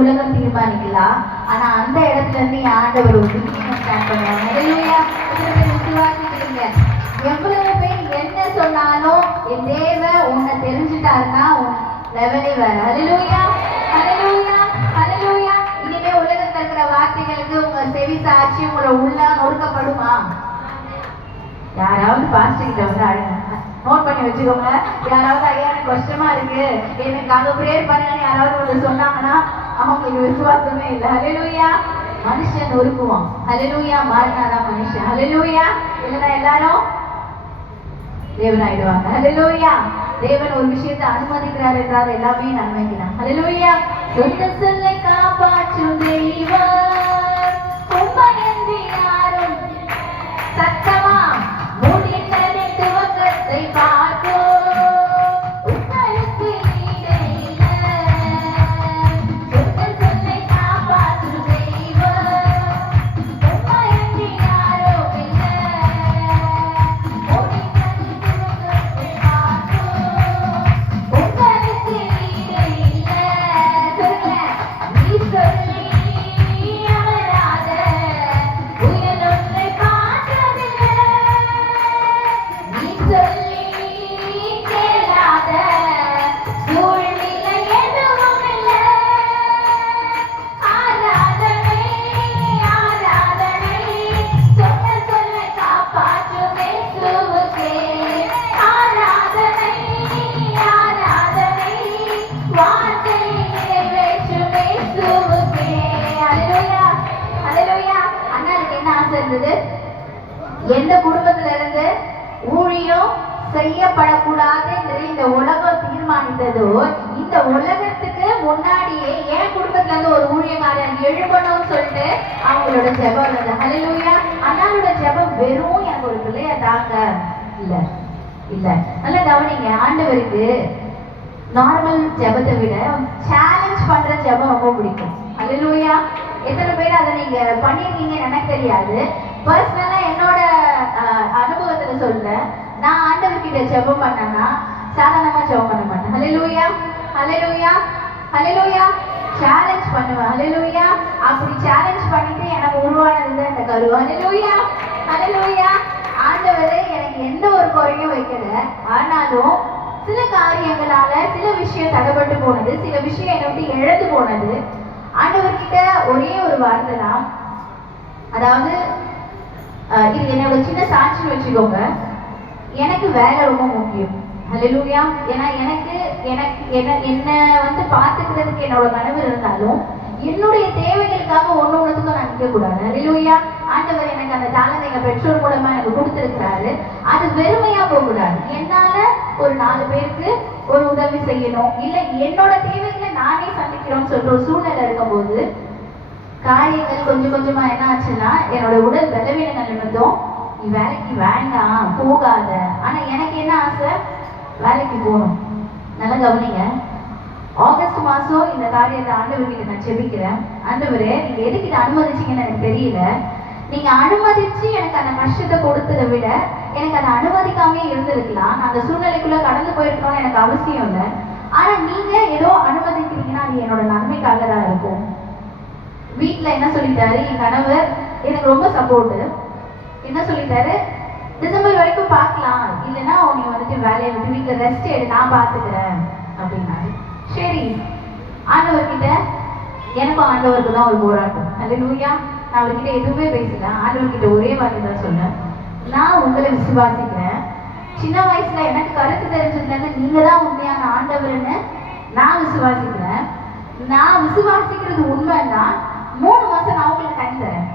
உலகம் தீர்மானிக்கலாம். ஆனா அந்த இடத்துல இருந்து என் ஆண்டவர் ஒரு பிகினிங் ஸ்டார்ட் பண்ணுவாங்க. ஹalleluya. விசுவாசிக்கிறீங்க. எவ்வளவு பேர் என்ன சொன்னாலும் என் தேவன் உன்னை தெரிஞ்சுட்டாருன்னா உன் லெவலே வேற. ஹalleluya, ஹalleluya, ஹalleluya. இனிமே உலகத்துல இருக்கிற வார்த்தைகளுக்கு உங்க செவி சாட்சி உங்களோட உள்ள நொறுக்கப்படுமா? யாராவது பாஸ்டர் கிட்ட வந்து அழுங்க, நோட் பண்ணி வச்சுக்கோங்க. யாராவது ஐயா எனக்கு கஷ்டமா இருக்கு, எனக்காக பிரேயர் பண்ணுங்கன்னு யாராவது வந்து சொன்னாங்கன்னா அவங்களுக்கு விசுவாசமே இல்லை. ஹalleluya. மனுஷன் நொறுக்குவான். ஹalleluya. மாறினாதான் மனுஷன். ஹalleluya. இல்லைன்னா எல்லாரும் தேவன் ஆயிடுவாங்க. ஹalleluya. தேவன் ஒரு விஷயத்தை அனுமதிக்கிறார் என்றால் எல்லாமே நன்மைக்குதான். ஹalleluya. சொந்த சொல்லை காப்பாற்றும் தெய்வம் உம்மையன்றி யாரும் சத்தமா முடிந்ததை துவக்கத்தை பார்க்கும் உங்களுக்கு ஈடே இல்லை. சொந்த சொல்லை காப்பாற்றும் தெய்வம் உம்மையன்றி யாரும் இல்லை. முடிந்ததை துவக்கத்தை பார்க்கும் உங்களுக்கு ஈடே இல்லை. சொல்லுங்க. நீ சொல்லி அமராத உயரொன்றை பார்த்ததில்லை. நீ சொல்லி கேளாத சூழ்நிலை எதுவும் இல்லை. ஆராதனை ஆராதனை சொன்ன சொல்லை காப்பாற்றும் இயேசுவுக்கே. ஆராதனை ஆராதனை வார்த்தையை நிறைவேற்றும் இயேசுவுக்கே. ஹalleluya, ஹalleluya. அண்ணாருக்கு என்ன ஆசை இருந்தது? எந்த குடும்பத்துல இருந்து ஊழியம் செய்யப்படக்கூடாது என்று இந்த உலகம் தீர்மானித்ததோ, இந்த உலகத்துக்கு முன்னாடியே என் குடும்பத்துல இருந்து ஒரு ஊழியக்காரன் எழுப்பணும்னு சொல்லிட்டு அவங்களோட ஜெபம் இருந்தது. ஹalleluya. அண்ணாவோட ஜெபம் வெறும் எனக்கு ஒரு பிள்ளைய தாங்க இல்ல இல்ல. நல்லா கவனிங்க. ஆண்டவருக்கு நார்மல் ஜெபத்தை விட சேலஞ்ச் பண்ற ஜெபம் ரொம்ப பிடிக்கும். ஹalleluya. எத்தனை பேர் அதை நீங்க பண்ணிருக்கீங்கன்னு எனக்கு தெரியாது. பர்சனலா என்னோட அனுபவத்துல சொல்றேன். நான் ஆண்டவர்கிட்ட ஜெபம் பண்ணேன்னா சாதாரணமா ஜெபம் பண்ண மாட்டேன். ஹalleluya, ஹalleluya, ஹalleluya. சேலஞ்ச் பண்ணுவேன். ஹalleluya. அப்படி சேலஞ்ச் பண்ணிட்டு எனக்கு உருவானது இந்த கரு. ஹalleluya, ஹalleluya. ஆண்டவரே எனக்கு எந்த ஒரு குறையும் வைக்கல. ஆனாலும் சில காரியங்களால சில விஷயம் தடைப்பட்டு போனது, சில விஷயம் என்னை விட்டு இழந்து போனது. ஆண்டவர்கிட்ட ஒரே ஒரு வார்த்தை தான், அதாவது இது என்னோட சின்ன சாட்சின்னு வச்சுக்கோங்க. எனக்கு வேலை ரொம்ப முக்கியம். ஹalleluya. ஏன்னா எனக்கு என்ன வந்து பார்த்துக்கிறதுக்கு என்னோட கணவர் இருந்தாலும் என்னுடைய தேவைகளுக்காக ஒண்ணுத்துக்கும் நான் நிற்க கூடாது. ஹalleluya. ஆண்டவர் எனக்கு அந்த தாளத்தை எங்க பெற்றோர் மூலமா எனக்கு கொடுத்திருக்கிறாரு. அது வெறுமையா போக கூடாது. என்னால ஒரு 4 பேருக்கு ஒரு உதவி செய்யணும், இல்ல என்னோட தேவைகளை நானே சந்திக்கிறோம்னு சொல்ற ஒரு சூழ்நிலை இருக்கும்போது காரியங்கள் கொஞ்சம் கொஞ்சமா என்ன ஆச்சுன்னா, என்னோட உடல் பலவீனங்கள் நிமித்தம் நீ வேலைக்கு வேண்டாம் போகாத. ஆனா எனக்கு என்ன ஆசை? வேலைக்கு போகணும். நல்லா கவனிங்க. ஆகஸ்ட் மாசம் இந்த காரியத்தை ஆண்டவர்கிட்ட நான் செபிக்கிறேன். ஆண்டவரே, நீங்க எதுக்கு இதை அனுமதிச்சீங்கன்னு எனக்கு தெரியல. நீங்க அனுமதிச்சு எனக்கு அந்த கஷ்டத்தை கொடுத்ததை விட எனக்கு அதை அனுமதிக்காமே இருந்திருக்கலாம். நான் அந்த சூழ்நிலைக்குள்ள கடந்து போயிருக்கணும்னு எனக்கு அவசியம் இல்லை. ஆனா நீங்க ஏதோ அனுமதிக்கிறீங்கன்னா அது என்னோட நன்மைக்காக தான் இருக்கும். வீட்டுல என்ன சொல்லிட்டாரு என் கணவர், எனக்கு ரொம்ப சப்போர்ட். என்ன சொல்லிட்டாரு? டிசம்பர் வரைக்கும் பார்க்கலாம், இல்லைன்னா நீ வந்துட்டு வேலையை விட்டு வீட்டுல ரெஸ்ட் எடு, நான் பாத்துக்கிறேன் அப்படின்னாரு. சரி. ஆண்டவர்கிட்ட எனக்கும் ஆண்டவருக்கு தான் ஒரு போராட்டம். ஹalleluya. நான் அவர்கிட்ட எதுவுமே பேசல. ஆண்டவர்கிட்ட ஒரே வார்த்தை தான் சொன்னேன், நான் உங்களை விசுவாசிக்கிறேன். சின்ன வயசுல எனக்கு கருத்து தெரிஞ்சிருந்தாங்க நீங்க தான் உண்மையான ஆண்டவர்னு நான் விசுவாசிக்கிறேன். நான் விசுவாசிக்கிறது உண்மைன்னா 3 மாசம் நான் உங்களுக்கு டைம் தரேன்.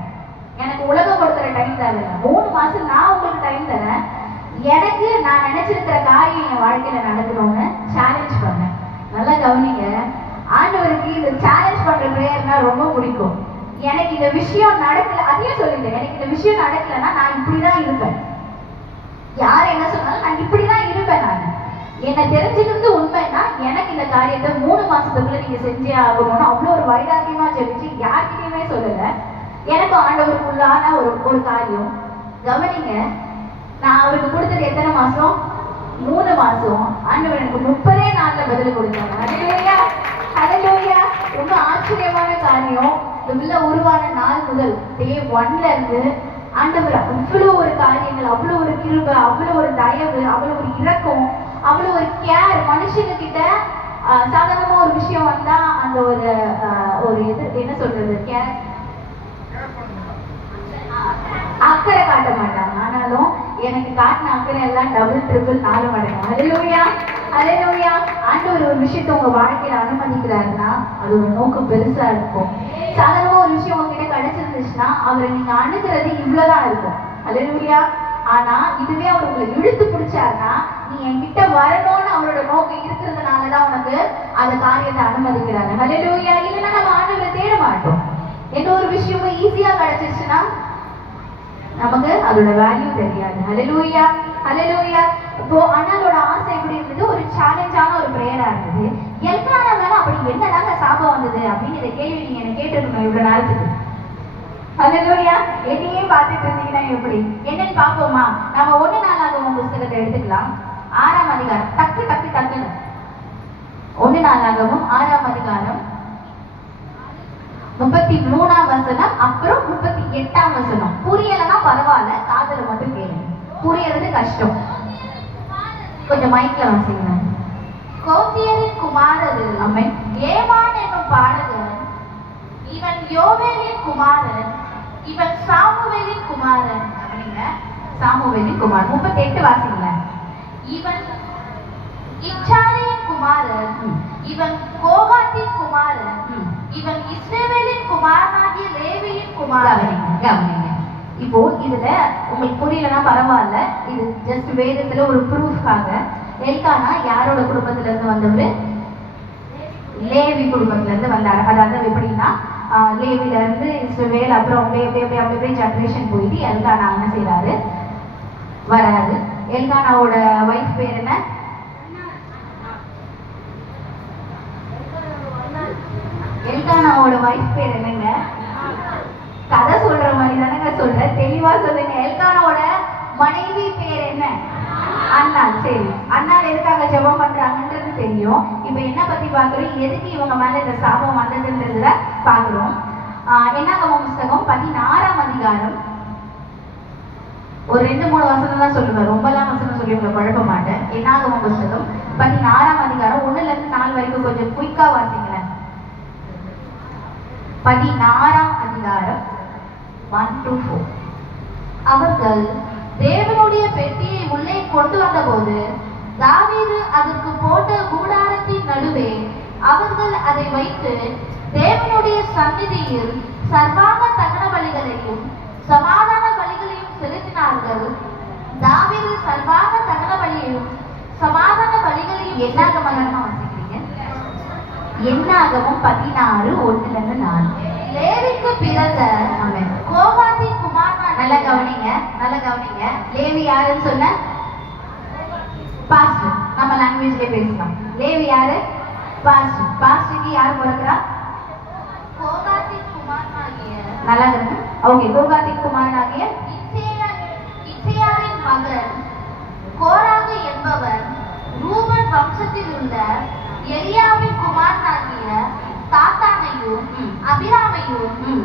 எனக்கு உலகம் கொடுக்குற டைம் தேவையில்லை. 3 மாசம் நான் உங்களுக்கு டைம் தரேன். எனக்கு நான் நினைச்சிருக்கிற காரியம் என் வாழ்க்கையில நடக்கணும்னு சேலஞ்ச் பண்ணேன். நல்லா கவனிங்க. ஆண்டவருக்கு இந்த சேலஞ்ச் பண்ற பிரேயர்னா ரொம்ப பிடிக்கும். எனக்கு இந்த விஷயம் நடக்கல, அதையும் சொல்லிட்டேன். எனக்கு இந்த விஷயம் நடக்கலன்னா நான் இப்படிதான் இருப்பேன். யார் என்ன சொன்னாலும் நான் இப்படிதான் இருப்பேன். நான் என்னை தெரிஞ்சுக்கிறது உண்மைன்னா எனக்கு இந்த காரியத்தை 3 மாசத்துக்குள்ள நீங்க செஞ்சே ஆகணும்னு அவ்வளோ ஒரு வைராக்கியமா ஜெபிச்சு யார்கிட்டயுமே சொல்லல. எனக்கு ஆண்டவருக்குள்ளான ஒரு காரியம். கவனிங்க. நான் அவருக்கு கொடுத்தது எத்தனை மாசம்? 3 மாசம். ஆண்டவர் எனக்கு 30 நாள்ல பதில் கொடுத்தாங்க. ஹalleluya, ஹalleluya. ரொம்ப ஆச்சரியமா பார்க்கணும், இந்த பிள்ளை உருவான நாள் முதல் டே 1ல இருந்து ஆண்டவர் அவ்வளோ ஒரு காரியங்கள், அவ்வளோ ஒரு கிருபை, அவ்வளோ ஒரு தயவு, அவ்வளோ ஒரு இரக்கம், அவ்வளோ ஒரு கேர். மனுஷங்க கிட்ட சாதாரணமா ஒரு விஷயம் வந்தா அந்த ஒரு என்ன சொல்றது, கேர், அக்கறை காட்ட மாட்டாங்க. ஆனாலும் எனக்கு காட்டின அக்கறை எல்லாம் டபுள் ட்ரிபிள் 4 மடங்கு. ஹல்லேலூயா, ஹல்லேலூயா. ஆண்டவர் ஒரு விஷயத்தை உங்க வாழ்க்கையில அனுமதிக்கிறாருன்னா அது ஒரு நோக்கம் பெருசா இருக்கும். சாதாரணமா ஒரு விஷயம் உங்ககிட்ட கிடைச்சிருந்துச்சுன்னா அவரை நீங்க அணுகிறது இவ்வளவுதான் இருக்கும். ஹல்லேலூயா. ஆனா இதுவே அவர் உங்களை இழுத்து பிடிச்சாருன்னா நீ என்கிட்ட வரணும்னு அவரோட நோக்கம் இருக்கிறதுனாலதான் உனக்கு அந்த காரியத்தை அனுமதிக்கிறாரு. ஹல்லேலூயா. இல்லைன்னா நம்ம ஆண்டவரை தேட மாட்டோம். எந்த ஒரு விஷயமும் ஈஸியா கிடைச்சிருச்சுன்னா நமக்கு அதோட வேல்யூ தெரியாது. ஹல்லேலூயா, ஹல்லேலூயா. இப்போ அண்ணாவோட ஆசை எப்படி இருந்தது, ஒரு சேலஞ்சான ஒரு பிரேயரா இருந்தது. எல்கானா மேல அப்படி என்னதாங்க சாபம் வந்தது அப்படின்னு இந்த கேள்வி நீங்க என்ன கேட்டிருக்கணும் இவ்வளவு நேரத்துக்கு. ஹல்லேலூயா. என்னையே பார்த்துட்டு இருந்தீங்கன்னா எப்படி என்னன்னு பார்ப்போமா? நம்ம 1 நாளாகமம் புஸ்தகத்தை எடுத்துக்கலாம். 6ஆம் அதிகாரம். டக்குன்னு 1 நாளாகமம் 6ஆம் அதிகாரம் 33ஆம் வசனம், அப்புறம் 38ஆம் வசனம். புரியலன்னா பரவாயில்ல, காதுல மட்டும் கேளுங்க. புரியறது கஷ்டம். கொஞ்சம் மைக்ல வாசிங்க. கோத்தியரின் குமாரரில் ஆமென் ஏமான் என்னும் பாடகன், இவன் யோவேலின் குமாரன், இவன் சாமுவேலின் குமாரன். அப்படிங்க, சாமுவேலின் குமாரன். 38 வாசிங்க. இவன் இச்சாரியின் குமாரன், இவன் கோகாத்தின் குமாரன், இவன் இஸ்ரவேலின் குமாரனாகிய லேவியின் குமாரன். கவனிங்க. இப்போ இதுல உங்களுக்கு புரியலன்னா பரவாயில்ல, இது ஜஸ்ட் வேதத்துல ஒரு ப்ரூஃப்காக. எல்கானா யாரோட குடும்பத்துல இருந்து வந்தவரு? லேவி குடும்பத்துல இருந்து வந்தாரு. அதாவது எப்படின்னா லேவில இருந்து இஸ்ரவேல், அப்புறம் அப்படியே ஜெனரேஷன் போயிட்டு எல்கானா என்ன செய்யறாரு, வராரு. எல்கானாவோட வைஃப் பேர் என்ன? எல்கானாவோட வைஃப் பேர் என்னங்க? கதை சொல்ற மாதிரி தானங்க சொல்ற, தெளிவா சொல்லுங்க. எல்கானாவோட மனைவி பேர் என்ன? அன்னாள். சரி, அன்னாள் எதுக்காக ஜெபம் பண்றாங்கன்றது தெரியும். இப்ப என்ன பத்தி பாக்குறோம், எதுக்கு இவங்க மேல இந்த சாபம் வந்ததுன்றதுல பாக்குறோம். என்னாகமம் புஸ்தகம் 16ஆம் அதிகாரம் ஒரு 2-3 வசனம் தான் சொல்லுவேன், ரொம்பலாம் வசனம் சொல்லி உங்களை குழப்ப மாட்டேன். என்னாகமம் புஸ்தகம் 16ஆம் அதிகாரம் 1ல இருந்து 4 வரைக்கும் கொஞ்சம் குயிக்கா வாசிங்களேன். 16ஆம் அதிகாரம் 1 to 4. அவர்கள் தேவனுடைய பெட்டியை உள்ளே கொண்டு வந்த போது தாவீது அதற்கு போட்ட கூடாரத்தின் நடுவே அவர்கள் அதை வைத்து தேவனுடைய சந்நிதியில் சர்வாங்க தகன பலிகளையும் சமாதான பலிகளையும் செலுத்தினார்கள். தாவீது சர்வாங்க தகன பலியையும் சமாதான பலிகளையும் என்னாகமம் வாசிக்கிறீங்க? என்னாகமம் 16:1-4. லேவிக்கு பிறந்த கோகாத்தின் குமாரன். நல்ல கவனிங்க, நல்ல கவனிங்க. லேவி யாருன்னு சொன்ன? பாஸ்டர். நம்ம லாங்குவேஜ்ல பேசலாம். லேவி யாரு? பாஸ்டர். பாஸ்டருக்கு யார் பிறக்கிறா? கோகாத்தின் குமாரனாகிய. நல்லா இருக்கு. ஓகே, கோகாத்தின் குமாரனாகிய இத்சேயாவின் மகன் கோராகு என்பவர் ரூபன் வம்சத்தில் உள்ள எலியாவின் குமாரனாகிய தாத்தானையும் அபிராமையும்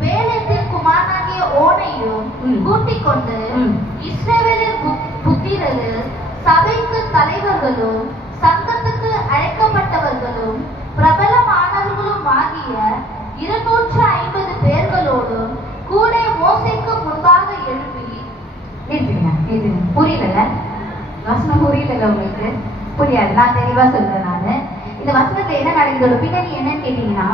பேலேத்தின் குமாரனாகிய ஓனையும் கூட்டிக் கொண்டு இஸ்ரவேலின் புத்திரரில் சபைக்கு தலைவர்களும் சங்கத்துக்கு அழைக்கப்பட்டவர்களும் பிரபலமானவர்களும் ஆகிய 250 பேர்களோடும் கூட மோசேக்கு முன்பாக எழுப்பி. புரியல வசனம்? புரியல உங்களுக்கு? புரியாது, நான் தெளிவா சொல்றேன். நானு இந்த வசனத்துல என்ன நடக்குதோட பின்னாடி என்னன்னு கேட்டீங்கன்னா,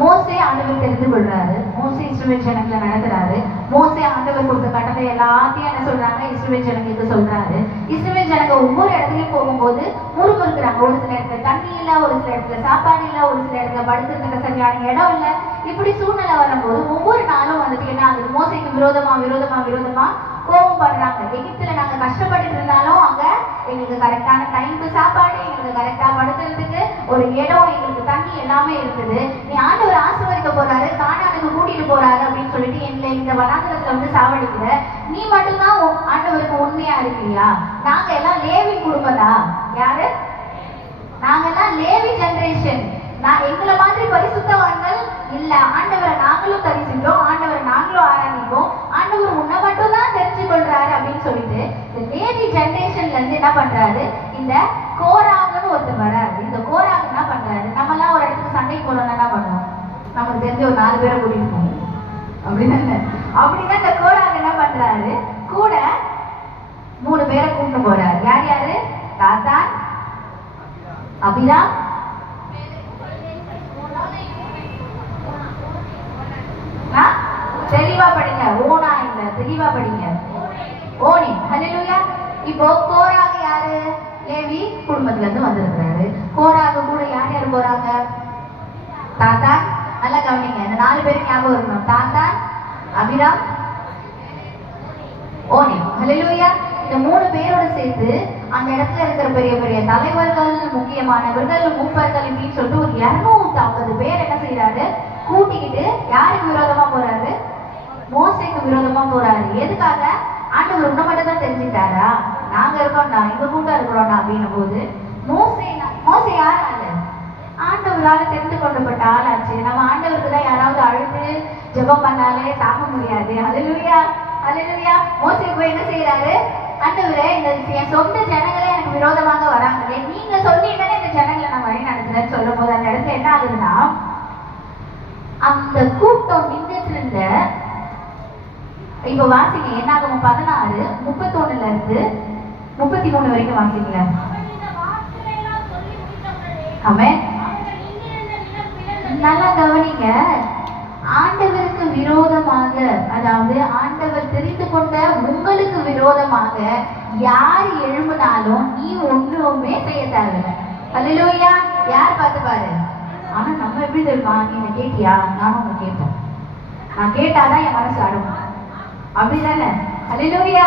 மோசே ஆண்டவர் தெரிந்து கொள்றாரு. மோசே இஸ்ரவேல் ஜனங்களை நடத்துறாரு. மோசே ஆண்டவர் கொடுத்த கட்டளை எல்லாத்தையும் என்ன சொல்றாங்க, இஸ்ரவேல் ஜனங்களுக்கு சொல்றாரு. இஸ்ரவேல் ஜனங்க ஒவ்வொரு இடத்துலயும் போகும்போது முறுமுறுக்கிறாங்க. ஒரு சில இடத்துல தண்ணி இல்ல, ஒரு சில இடத்துல சாப்பாடு இல்ல, ஒரு சில இடத்துல படுக்கிறதுக்கு சரியான இடம் இல்ல. இப்படி சூழ்நிலை வரும்போது ஒவ்வொரு நாளும் வந்துட்டு என்ன ஆகுது, மோசைக்கு விரோதமா கோபம் பண்றாங்க. எகிப்துல நாங்க கஷ்டப்பட்டு இருந்தாலும் அங்க எங்களுக்கு கரெக்டான டைமுக்கு சாப்பாடு, எங்களுக்கு கரெக்டா படுக்கிறதுக்கு ஒரு இடம், எங்களுக்கு தண்ணி எல்லாமே இருக்குது. நீ ஆண்டவர் ஆசீர்வதிக்க போறாரு, கானானுக்கு கூட்டிட்டு போறாரு அப்படின்னு சொல்லிட்டு எங்களை இந்த வனாந்தரத்துல வந்து சாவடிக்கிற, நீ மட்டும்தான் ஆண்டவருக்கு உண்மையா இருக்கிறியா? நாங்க எல்லாம் லேவி குடும்பதா? யாரு? நாங்க எல்லாம் லேவி ஜெனரேஷன். நான் எங்களை மாதிரி பரிசுத்தவான்கள் இல்ல, ஆண்டவரை நாங்களும் தரிசிக்கிறோம், ஆண்டவரை நாங்களும் ஆராதிப்போம், ஆண்டவர் உன்னை மட்டும் தான் தெரிஞ்சு கொள்றாரு அப்படின்னு சொல்லிட்டு இந்த லேவி ஜெனரேஷன்ல இருந்து என்ன பண்றாரு, இந்த கோராகன்னு ஒருத்தர் வராரு. இந்த கோராக என்ன பண்றாரு, நம்ம எல்லாம் ஒரு இடத்துக்கு சண்டைக்கு போறோம்னா என்ன பண்ணுவோம், நமக்கு தெரிஞ்ச ஒரு 4 பேரை கூட்டிட்டு போவோம் அப்படின்னு. அப்படிதான் இந்த கோராக என்ன பண்றாரு, கூட 3 பேரை கூட்டிட்டு போறாரு. யார் யாரு? தாத்தான், அபிராம், தெளிவா படிங்க, ஓனா இல்ல, தெளிவா படிங்க, ஓனி. ஹல்லேலூயா. இப்போ கோராக யாரு? லேவி குடும்பத்துல இருந்து வந்திருக்கிறாரு. கோராக கூட யார் யார் போறாங்க? தாத்தான். நல்லா கவனிங்க, இந்த 4 பேரும் ஞாபகம் இருக்கணும். தாத்தான், அபிராம், ஓனி. ஹல்லேலூயா. இந்த 3 பேரோட சேர்த்து அந்த இடத்துல இருக்கிற பெரிய பெரிய தலைவர்கள், முக்கியமானவர்கள், மூப்பர்கள் இப்படின்னு சொல்லிட்டு ஒரு 250 பேர் என்ன செய்யறாரு, கூட்டிக்கிட்டு யாருக்கு விரோதமா போறாரு? மோசேக்கு விரோதமா போறாரு. எதுக்காக? ஆண்டவர் உன்னை மட்டும் தான் தெரிஞ்சுட்டாரா, நாங்க இருக்கோம்டா, எங்க கூட்டம் இருக்கிறோம்டா அப்படின்னும் போது மோசே யாரால? ஆண்டவரால தெரிந்து கொள்ளப்பட்ட ஆளாச்சு. நம்ம ஆண்டவருக்கு தான் யாராவது அழுது ஜெபம் பண்ணாலே தாங்க முடியாது. ஹல்லேலூயா, ஹல்லேலூயா. மோசே போய் என்ன செய்யறாரு, ஆண்டவரே இந்த என் சொந்த ஜனங்களே எனக்கு விரோதமாக வராங்களே, நீங்க சொல்லிட்டாலே இந்த ஜனங்களை நான் வழி நடத்துறேன்னு சொல்லும் போது அந்த இடத்துல என்ன ஆகுதுன்னா, அந்த கூட்டம் நின்றுட்டு இருந்த, இப்ப வாசிங்க என்னாகும் 16:31 இருந்து 33 வரைக்கும் வாசிங்க. ஆமென். நல்லா கவனிங்க. ஆண்டவருக்கு விரோதமாக, அதாவது ஆண்டவர் தெரிந்து கொண்ட உங்களுக்கு விரோதமாக யார் எழும்பினாலும் நீ ஒன்றுமே செய்ய தேவையில்லை. ஹல்லேலூயா. யார் பார்த்து பாரு. ஆனா நம்ம எப்படி தெரியுமா, நீங்க கேட்டியா, நானும் உங்க கேட்போம், நான் கேட்டாதான் என் மனசு ஆடும், அப்படிதானே? ஹல்லேலூயா,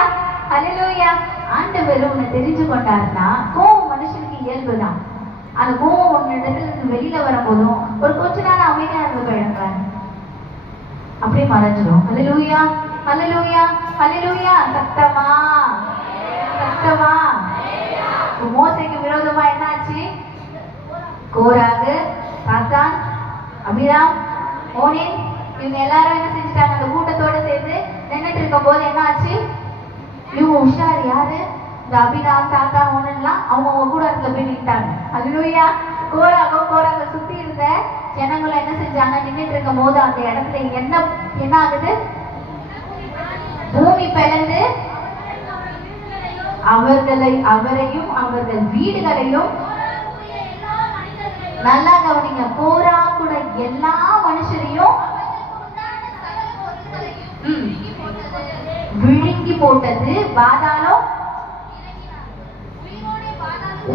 ஹல்லேலூயா. ஆண்டவர் உன்னை தெரிஞ்சு கொண்டாருன்னா, கோவம் மனுஷனுக்கு இயல்புதான். அந்த கோவம் ஒன்னு இடத்துல இருந்து வெளியில வரும்போதும் ஒரு கொஞ்ச நேரம் அமைதியா இருந்து போயிடுங்க, அப்படியே மறைஞ்சிடும். ஹல்லேலூயா, ஹல்லேலூயா, ஹல்லேலூயா. சத்தமா, சத்தமா. மோசேக்கு விரோதமா என்னாச்சு? கோராகு, தாத்தான், அபிராம், ஓனின் இவங்க எல்லாரும் என்ன செஞ்சுட்டாங்க, அந்த கூட்டத்தோட சேர்ந்து நின்றுட்டு இருக்கும் போது என்ன ஆச்சு, இவங்க உஷார் யாரு, இந்த அபிராம், தாத்தான், ஓனன்லாம் அவங்க கூட இடத்துல போய் நின்ட்டாங்க. ஹல்லேலூயா. கோராக சுத்தி இருந்த ஜனங்களை என்ன செஞ்சாங்க, நின்றுட்டு இருக்கும் போது அந்த இடத்துல என்ன ஆகுது, பூமி பிளந்து அவரையும் அவர்கள் வீடுகளையும், நல்லா கவனிங்க, கோரா கூட எல்லா மனுஷரையும் விழுங்கி போட்டது. பாதாளம்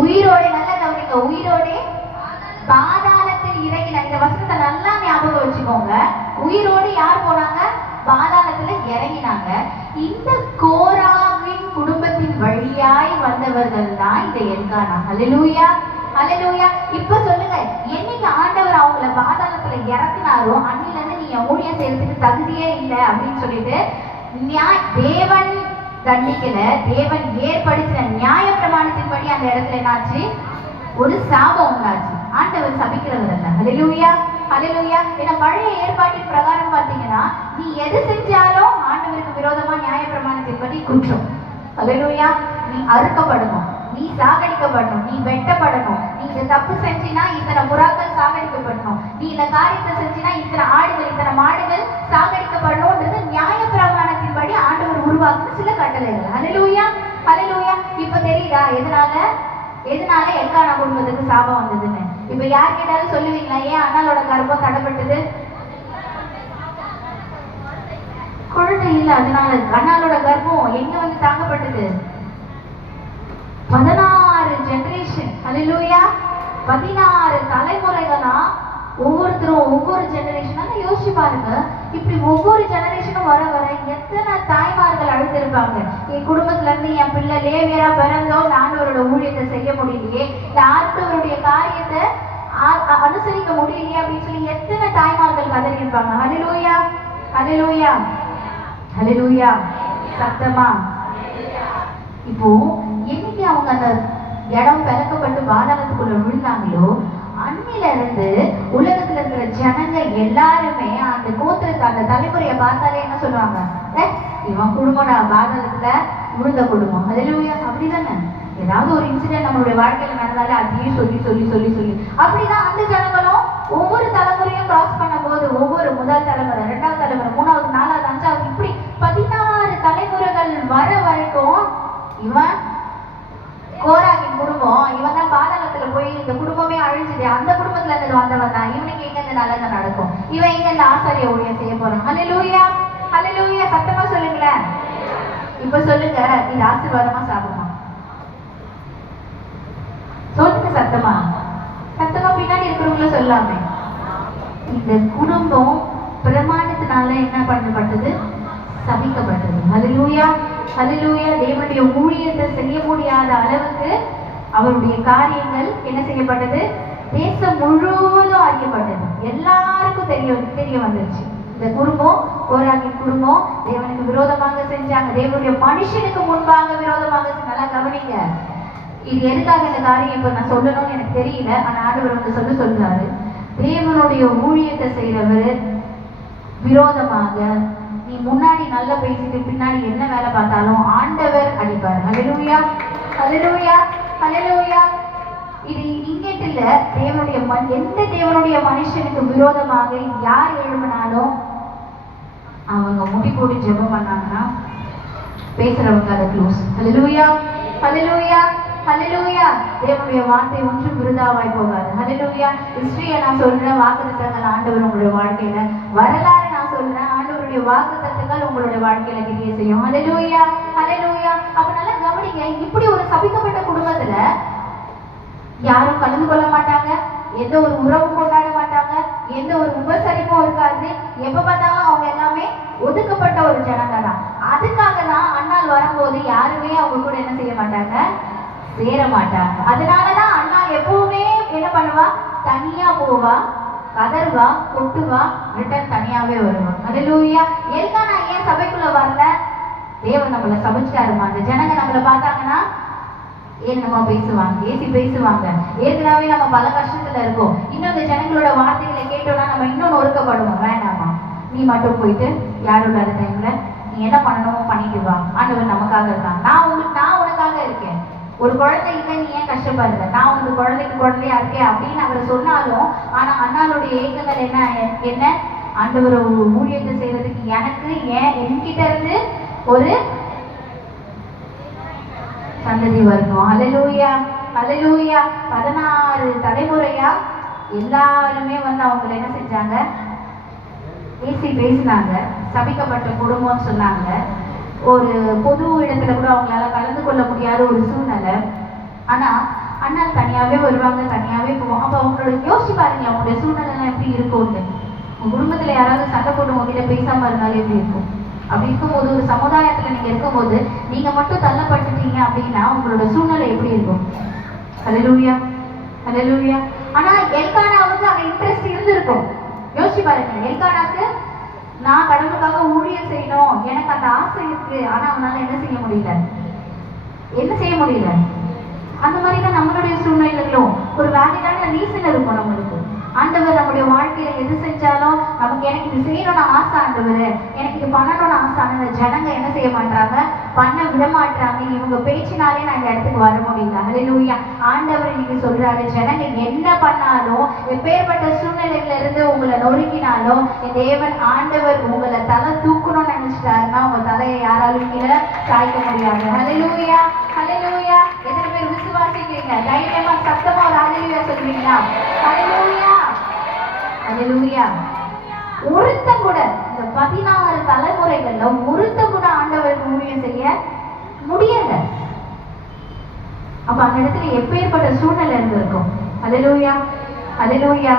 உயிரோட, நல்லா கவனிங்க, உயிரோட பாதாளத்தில் இறங்கின. இந்த வசனத்தை நல்லா ஞாபகம் வச்சுக்கோங்க. உயிரோடு யார் போனாங்க? பாதாளத்துல இறங்கினாங்க. இந்த கோராவின் குடும்பத்தின் வழியாய் வந்தவர்கள் தான் இந்த எல்கானா. ஹல்லேலூயா, ஹல்லேலூயா. இப்ப சொல்லுங்க, என்னைக்கு ஆண்டவர் அவங்கள பாதாளத்துல இறக்குனாரோ அன்னில இருந்து நீ ஊழியம் செய்யறதுக்கு தகுதியே இல்லை அப்படின்னு சொல்லிட்டு தேவன் தண்டிக்கல, தேவன் ஏற்படுத்தின நியாய பிரமாணத்தின்படி அந்த இடத்துல என்னாச்சு, ஒரு சாபம் உண்டாச்சு. ஆண்டவர் சபிக்கிறவர் அல்ல. ஹல்லேலூயா, ஹல்லேலூயா. ஏன்னா பழைய ஏற்பாட்டின் பிரகாரம் பார்த்தீங்கன்னா நீ எது செஞ்சாலும் ஆண்டவருக்கு விரோதமா நியாய பிரமாணத்தின்படி குற்றம். ஹல்லேலூயா. நீ அறுக்கப்படணும், நீ சாகடிக்கப்படணும், நீ வெட்டப்படணும், நீ இந்த தப்பு செஞ்சினா இத்தனை புறாக்கள் சாகடிக்கப்படணும், நீ இந்த காரியத்தை செஞ்சினா இத்தனை ஆடுகள், இத்தனை மாடுகள் சாகடிக்கப்படணும்ன்றது நியாய பிரமாணத்தின்படி ஆண்டவர் உருவாக்குன சில கட்டளைகள். ஹல்லேலூயா, ஹல்லேலூயா. இப்ப தெரியுதா எதனால எல்கானா குடும்பத்துக்கு சாபம் வந்ததுன்னு? இப்ப யார் கேட்டாலும் சொல்லுவீங்களா, ஏன் அண்ணாலோட கர்ப்பம் தடைப்பட்டது? குழந்தை இல்ல, அதனால. அண்ணாலோட கர்ப்பம் எங்க வந்து தாங்கப்பட்டது? 16 ஜெனரேஷன். ஹல்லேலூயா. 16 தலைமுறைகளா ஒவ்வொருத்தரும் ஒவ்வொரு ஜெனரேஷனா யோசிச்சு பாருங்க. இப்படி ஒவ்வொரு ஜெனரேஷனும் வர வர எத்தனை தாய்மார்கள் அழுத்திருப்பாங்க, என் குடும்பத்துல இருந்து என் பிள்ளை லேவியரா பிறந்தோம், ஆண்டவரோட ஊழியத்தை செய்ய முடியலையே, இந்த ஆண்டவருடைய காரியத்தை அனுசரிக்க முடியலையே அப்படின்னு சொல்லி எத்தனை தாய்மார்கள் கதறி இருப்பாங்க. ஹல்லேலூயா, ஹல்லேலூயா, ஹல்லேலூயா. சத்தமா. இப்போ என்னைக்கு அவங்க அந்த இடம் பிளக்கப்பட்டு பாதாளத்துக்குள்ள விழுந்தாங்களோ அன்னில இருந்து உலகத்துல இருக்கிற ஜனங்க எல்லாருமே அந்த கோத்திரத்தை அந்த தலைமுறையை பார்த்தாலே என்ன சொல்லுவாங்க, இவன் குடும்பம் பாதகத்துல விழுந்த குடும்பம். ஹல்லேலூயா. அப்படிதானே? ஏதாவது ஒரு இன்சிடென்ட் நம்மளுடைய வாழ்க்கையில நடந்தாலே அதையே சொல்லி சொல்லி சொல்லி சொல்லி அப்படிதான் அந்த ஜனங்களும் ஒவ்வொரு தலைமுறையும் கிராஸ் பண்ணும் போது ஒவ்வொரு முதல் தலைமுறை, 2வது தலைமுறை, 3வது, 4வது, 5வது இப்படி 16 தலைமுறைகள் வர வரைக்கும் இவன் கோராகின் குடும்பம், இவன் தான் பாதாளத்துல போய் இந்த குடும்பமே அழிஞ்சுது, அந்த குடும்பத்துல இருந்து வந்தவன் தான், இவனுக்கு எங்க இந்த நல்லது நடக்கும், இவன் எங்க இந்த ஆசாரிய ஊழியம் செய்ய போறான். ஹல்லேலூயா. ஹல்லேலூயா. சத்தமா சொல்லுங்களேன். இப்ப சொல்லுங்க, இது ஆசீர்வாதமா சாபமா? சொல்லுங்க சத்தமா. சத்தமா பின்னாடி இருக்கிறவங்கள சொல்லாமே. இந்த குடும்பம் பிரமாணத்தினால என்ன பண்ணப்பட்டது? சபிக்கப்பட்டது. ஹல்லேலூயா. ஹல்லேலூயா. தேவனுடைய ஊழியத்தை செய்ய முடியாத அளவுக்கு அவருடைய காரியங்கள் என்ன செய்யப்பட்டது? தேசம் முழுவதும் அறியப்பட்டது. எல்லாருக்கும் தெரிய வந்துருச்சு. இந்த குடும்பம், கோராகின் குடும்பம் தேவனுக்கு விரோதமாக செஞ்சாங்க. தேவனுடைய மனுஷனுக்கு முன்பாக விரோதமாக. நல்லா கவனிங்க. இது எதுக்காக இந்த காரியம் இப்ப நான் சொல்லணும்னு எனக்கு தெரியல. ஆனா ஆண்டவர் வந்து சொல்றாரு, தேவனுடைய ஊழியத்தை செய்யறவர் விரோதமாக நீ முன்னாடி நல்லா பேசிட்டு பின்னாடி என்ன வேலை பார்த்தாலும் ஆண்டவர் அடிப்பார். ஹல்லேலூயா. ஹல்லேலூயா. ஹல்லேலூயா. இது இங்கிட்டு இல்ல, தேவனுடைய எந்த தேவனுடைய மனுஷனுக்கு விரோதமாக யார் எழுப்பினாலும் அவங்க முடி போட்டு ஜெபம் பண்ணாங்கன்னா பேசுறவங்க அதை க்ளோஸ். ஹல்லேலூயா. ஹல்லேலூயா. ஹல்லேலூயா. தேவனுடைய வார்த்தை ஒன்றும் விருதாவாய் போகாது. ஹல்லேலூயா. ஹிஸ்டரியை நான் சொல்றேன், வாக்குத்தத்தங்கள் ஆண்டவர் உங்களுடைய வாழ்க்கையில, வரலாறு நான் சொல்றேன், ஆண்டவருடைய வாக்குத்தத்தங்கள் உங்களுடைய வாழ்க்கையில கிரியை செய்யும். ஹல்லேலூயா. ஹல்லேலூயா. அப்ப நல்லா கவனிங்க. இப்படி ஒரு சபிக்கப்பட்ட குடும்பத்துல யாரும் கலந்து கொள்ள மாட்டாங்க, எந்த ஒரு உறவும் கொண்டாட மாட்டாங்க, எந்த ஒரு உபசரிப்பும் இருக்காது. எப்ப பார்த்தாலும் அவங்க எல்லாமே ஒதுக்கப்பட்ட ஒரு ஜனங்க தான். அதுக்காக தான் அண்ணால் வரும்போது யாருமே அவங்க கூட என்ன செய்ய மாட்டாங்க, சேர மாட்டாங்க. அதனாலதான் அண்ணா எப்பவுமே என்ன பண்ணுவா, தனியா போவா, கதர்வா, கொட்டுவா, ரிட்டர்ன் தனியாவே வருவா. ஹல்லேலூயா. எல்கானா ஏன் சபைக்குள்ள வரல? தேவன் நம்மளை சபிச்சாருமா. அந்த ஜனங்க நம்மளை பார்த்தாங்கன்னா என்னமா பேசுவாங்க, ஏசி பேசுவாங்க. ஏற்கனவே நம்ம பல கஷ்டத்துல இருக்கோம். இன்னும் இந்த ஜனங்களோட வார்த்தைகளை கேட்டோம்னா நம்ம இன்னும் நொறுக்கப்படுவோம். வேண்டாமா, நீ மட்டும் போயிட்டு யாரும் இல்லாத டைம்ல நீ என்ன பண்ணணுமோ பண்ணிட்டு வா, ஆண்டவர் நமக்காக இருக்கான், நான் உனக்காக இருக்கேன். ஒரு குழந்தை இல்லை, நீ ஏன் கஷ்டப்படுற, நான் உனக்கு குழந்தையா இருக்கேன் அப்படின்னு அவர் சொன்னாலும், ஆனா அண்ணாளுடைய ஏக்கங்கள் என்ன, ஆண்டவர் ஊழியத்தை செய்யறதுக்கு எனக்கு என்கிட்ட இருந்து ஒரு சந்ததி வரணும். ஹல்லேலூயா. ஹல்லேலூயா. 16 தலைமுறையா எல்லாருமே வந்து அவங்களை என்ன செஞ்சாங்க, பேசினாங்க. சபிக்கப்பட்ட குடும்பம் சொன்னாங்க. ஒரு பொது இடத்துல கூட அவங்களால கலந்து கொள்ள முடியாத ஒரு சூழ்நிலை. ஆனா அண்ணா தனியாவே வருவாங்க, தனியாவே போவோம். அப்ப அவங்களோட யோசிச்சு பாருங்க, அவங்களுடைய சூழ்நிலை எல்லாம் எப்படி இருக்கும்னு. உங்க குடும்பத்துல யாராவது சண்டை போட்டு உங்ககிட்ட பேசாம இருந்தாலும் எப்படி இருக்கும்? அப்படி இருக்கும்போது ஒரு சமுதாயத்துல நீங்க இருக்கும்போது நீங்க மட்டும் தள்ளப்பட்டுட்டீங்க அப்படின்னா உங்களோட சூழ்நிலை எப்படி இருக்கும்? ஹல்லேலூயா. ஹல்லேலூயா. ஆனா எல்கானாவுக்கு அங்க இன்ட்ரெஸ்ட் இருந்திருக்கும். யோசிச்சு பாருங்க, எல்கானாக்கு நான் கடவுளுக்காக ஊழியம் செய்யணும், எனக்கு அந்த ஆசை இருக்கு, ஆனா அவனால என்ன செய்ய முடியல. அந்த மாதிரிதான் நம்மளுடைய சூழ்நிலைகளும் ஒரு வேலிடான ரீசன் இருக்கும் நம்மளுக்கு. ஆண்டவர் நம்முடைய வாழ்க்கையில எது செஞ்சாலும் நமக்கு எனக்கு இது செய்யணும்னு ஆசை, ஆண்டவர் எனக்கு இது பண்ணணும்னு ஆசை. அந்த ஜனங்க என்ன செய்ய மாட்டாங்க, பண்ண விட மாட்டாங்க. இவங்க பேச்சினாலே நான் இந்த இடத்துக்கு வர முடியல. ஹல்லேலூயா. ஆண்டவர் இன்னைக்கு சொல்றாரு, ஜனங்க என்ன பண்ணாலும், எப்பேற்பட்ட சூழ்நிலையில இருந்து உங்களை நொறுக்கினாலும், தேவன் ஆண்டவர் உங்களை தலை தூக்கணும்னு நினைச்சிட்டாருன்னா உங்க தலையை யாராலும் கீழே சாய்க்க முடியாது. ஹல்லேலூயா. ஹல்லேலூயா. எத்தனை பேர் விசுவாசிக்கிறீங்க? தைரியமா சத்தமா ஒரு ஹல்லேலூயா சொல்றீங்களா? ஹல்லேலூயா. ஹல்லேலூயா. ஒருத்தன் கூட இந்த 16 தலைமுறைகள்ல ஒருத்தன் கூட ஆண்டவருக்கு ஊழியம் செய்ய முடியல. அப்ப அந்த இடத்துல எப்பேற்பட்ட சூழ்நிலை இருந்திருக்கும். ஹல்லேலூயா. ஹல்லேலூயா.